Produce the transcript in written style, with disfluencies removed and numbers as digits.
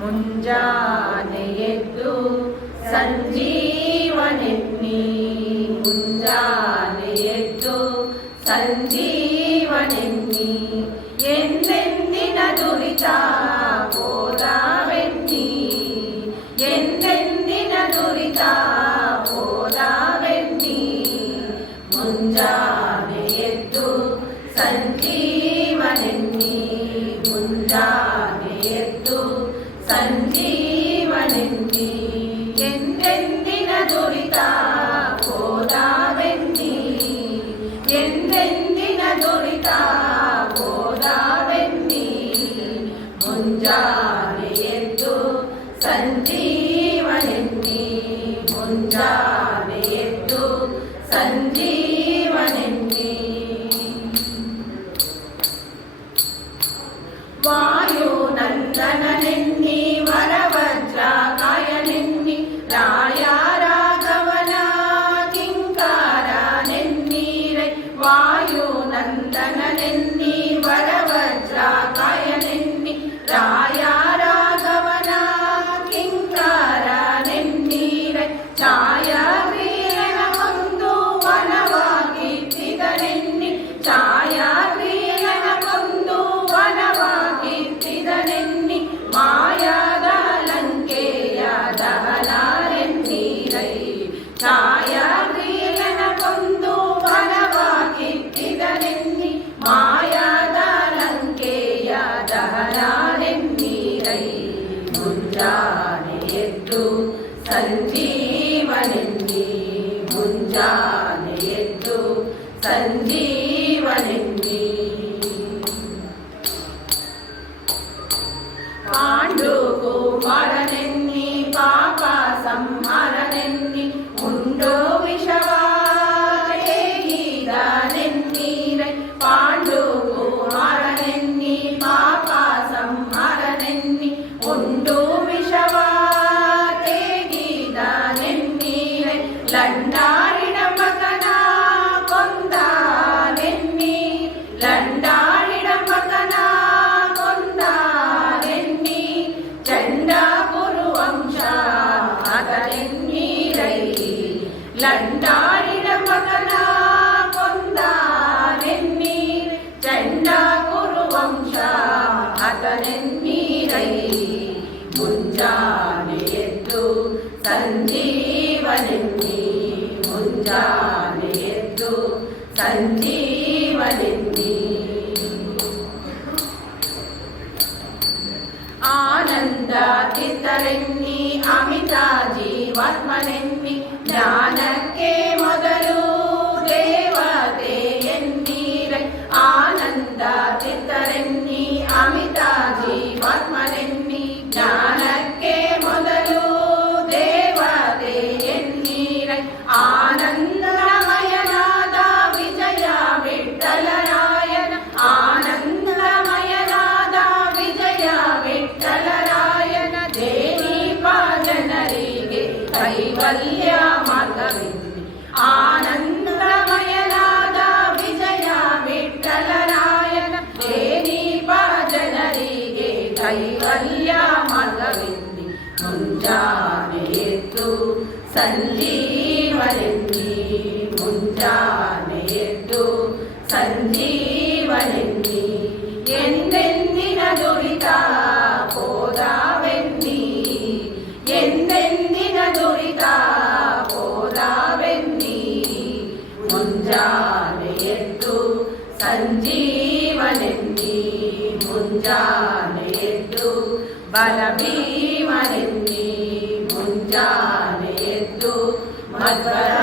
ಮುಂಜಾನೆ ಎದ್ದು ಸಂಜೀವನೆನ್ನಿ ಮುಂಜಾನೆ ಎದ್ದು ಸಂಜೀವನೆನ್ನಿ ಎಂದೆಂದಿನ ದುರಿತ ಹೋದವೆನ್ನಿ ಎಂದೆಂದಿನ ದುರಿತ ಹೋದವೆನ್ನಿ ಮುಂಜಾನೆ ಎದ್ದು ಸಂಜೀವನೆನ್ನಿ ಮುಂಜಾನೆ ಎದ್ದು ಸಂಜೀವನೆನ್ನಿ ಎಂದೆಂದಿನ ದುರಿತ ಹೋದವೆನ್ನಿ ಎಂದೆಂದಿನ ದುರಿತ ಹೋದವೆನ್ನಿ ಮುಂಜಾನೆ ಎದ್ದು ಸಂಜೀವನೆನ್ನಿ ಮುಂಜಾನೆ ಎದ್ದು ಸಂಜೀವನೆನ್ನಿ ವಾಯುನಂದನನೆನ್ನಿ ವರವಜ್ರಕಾಯನೆನ್ನಿ ರಾಯ ರಾಘವನ ಕಿಂಕರನೆನ್ನೀರೆ ವಾಯುನಂದನನೆನ್ನಿ ವರವಜ್ರಕಾಯನೆನ್ನಿ ರಾಯ ರಾಘವನ ಕಿಂಕರನೆನ್ನೀರೆ ಛಾಯ ಕ್ರಿಯನ ಕೊಂದು ವನವಾಗಿತ್ತಿದನೆನ್ನಿ ಛಾಯ ಕ್ರಿಯನ ಕೊಂದು ವನವಾಗಿತ್ತಿದನೆನ್ನಿ ಮಾಯದ ಲಂಕೆಯ ದಹನರೆನ್ನೀರೈ ಛಾಯ ಕ್ರಿಯನ ಕೊಂದು ವನವಾಗಿತ್ತಿದನೆನ್ನಿ ಮಾಯದ ಲಂಕೆಯ ದಹನರೆನ್ನೀರೈ ಮುಂಜಾನೆ ಎದ್ದು ಸಂಜೀವನೆನ್ನಿ ಮುಂಜಾನೆ ಎದ್ದು ಸಂಜೀವನೆನ್ನಿ ಪಾಂಡು ಕುಮಾರನೆನ್ನಿ ಪಾಪ ಸಂಹಾರನೆನ್ನಿ ಉಂಡೋ ವಿಷವಾಗೀದನೆನ್ನೀರೆ ಪಾಂಡು ಕುಮಾರನೆನ್ನಿ ಪಾಪ ಸಂಹಾರನೆನ್ನಿ ಉಂಡು ವಿಷವಾಗೀದನೆನ್ನೀರೆ ಲಂಡಾರಿನ ಮಗನ ಕೊಂದನೆನ್ನಿ ಲಂಡಾರಿನ ಮಗನ ಕೊಂದನೆನ್ನಿ ಚಂಡ ಕುರುವಂಶ ಅದನೆನ್ನೀರೈ ಲಂಡಾರಿನ ಮಗನ ಕೊಂದನೆನ್ನಿ ಚಂಡ ಕುರುವಂಶ ಅದನೆನ್ನೀರೈ ಮುಂಜಾನೆ ಎದ್ದು ಸಂಜೀವನೆನ್ನಿ ಮುಂಜಾನೆ ಎದ್ದು ಸಂಜೀವನೆನ್ನಿ ಆನಂದ ಚಿತ್ತರೆನ್ನಿ ಅಮಿತ ಜೀವಾತ್ಮನೆನ್ನಿ ಜ್ಞಾನಕ್ಕೆ ಮೊದಲು ದೇವತೆ ಎನ್ನೀರೈ ಆನಂದ ಚಿತ್ತರೆನ್ನಿ ಅಮಿತ ಜೀವಾತ್ಮನೆನ್ನಿ ಜ್ಞಾನಕ್ಕೆ ಮೊದಲು ದೇವತೆ ಎನ್ನೀರೈ ಆನಂದಮಯನಾದ ವಿಜಯ ವಿಠ್ಠಲರಾಯನ ಆನಂದಮಯನಾದ ವಿಜಯ ವಿಠ್ಠಲರಾಯನ ದೇದೀಪ ಜನರಿಗೆ ಕೈವಲ್ಯ ಮಾರ್ಗವೆನ್ನಿ ಆನಂದಮಯನಾದ ವಿಜಯ ವಿಠ್ಠಲರಾಯನ ದೇದೀಪ ಜನರಿಗೆ ಕೈವಲ್ಯ ಮಾರ್ಗವೆನ್ನಿ ಮುಂಜಾನೆ ಎದ್ದು ಸಂಜೀವನೆನ್ನಿ ಮುಂಜಾನೆ ಎದ್ದು ಸಂಜೀವನೆನ್ನಿ ಎಂದೆಂದಿನ ದುರಿತ ಹೋದವೆನ್ನಿ ಎಂದೆಂದಿನ ದುರಿತ ಹೋದವೆನ್ನಿ ಮುಂಜಾನೆ ಎದ್ದು ಸಂಜೀವನೆನ್ನಿ ಮುಂಜಾನೆ ಎದ್ದು ಬಲಭೀಮನೆನ್ನಿ ಮುಂಜಾನೆ ಎದ್ದು ಮಧ್ವರ